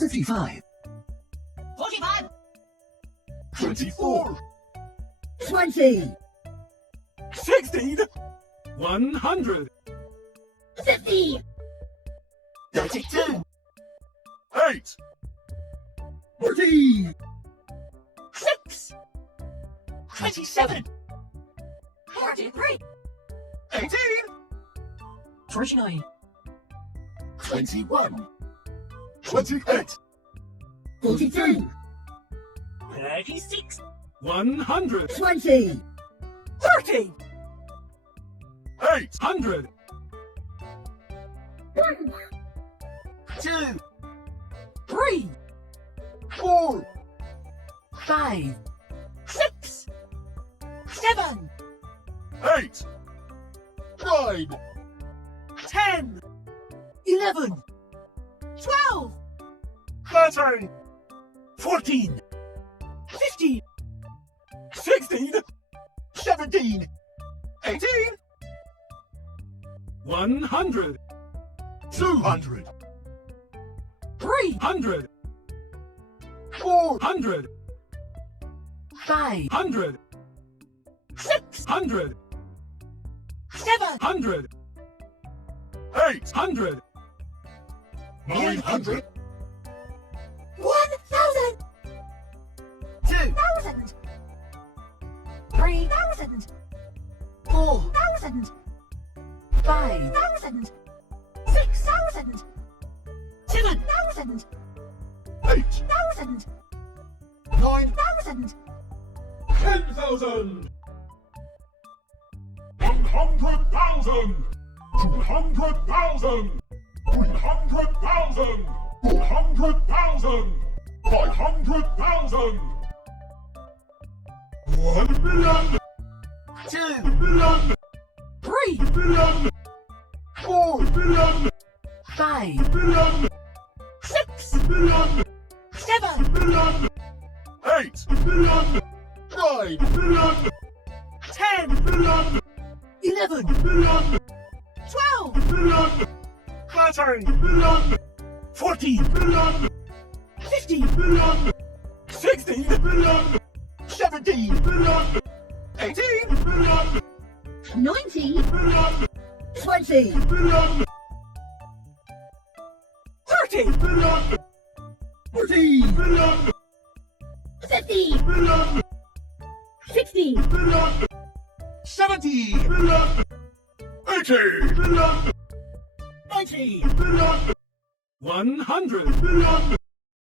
55, 45, 24, 20, 16, 100, 50, 32, 8, 40, 6, 27, 43, 18, 29, 21, 28, 42, 36, 100, 20, 30, 800, 1, 2, 3, 4, 5, 6, 7, 8, 9, 10, 11, 12, 13, 14, 15, 16, 17, 18, 100, 200, 300, 400, 500, 600, 700, 800, 900, 1,000, 2,000, 3,000, 4,000, 5,000, 6,000, 7,000, 8,000, 9,000, 10,000, 100,000, 200,000, 300,000, 400,000, 500,000, 1 million, 2 million, 3, million, 4 million, 5, million, 6, million, 7, million, 8 million, 9 million, 10, million, 11, million, 12, million, 13 million, 14, million, 15, million, 16 million, 17 million, 18 million, 19, million, 20 million, 30, million, 40 million, 50, million, 60, million, 70 million, 80 million, 90, million, 100 million,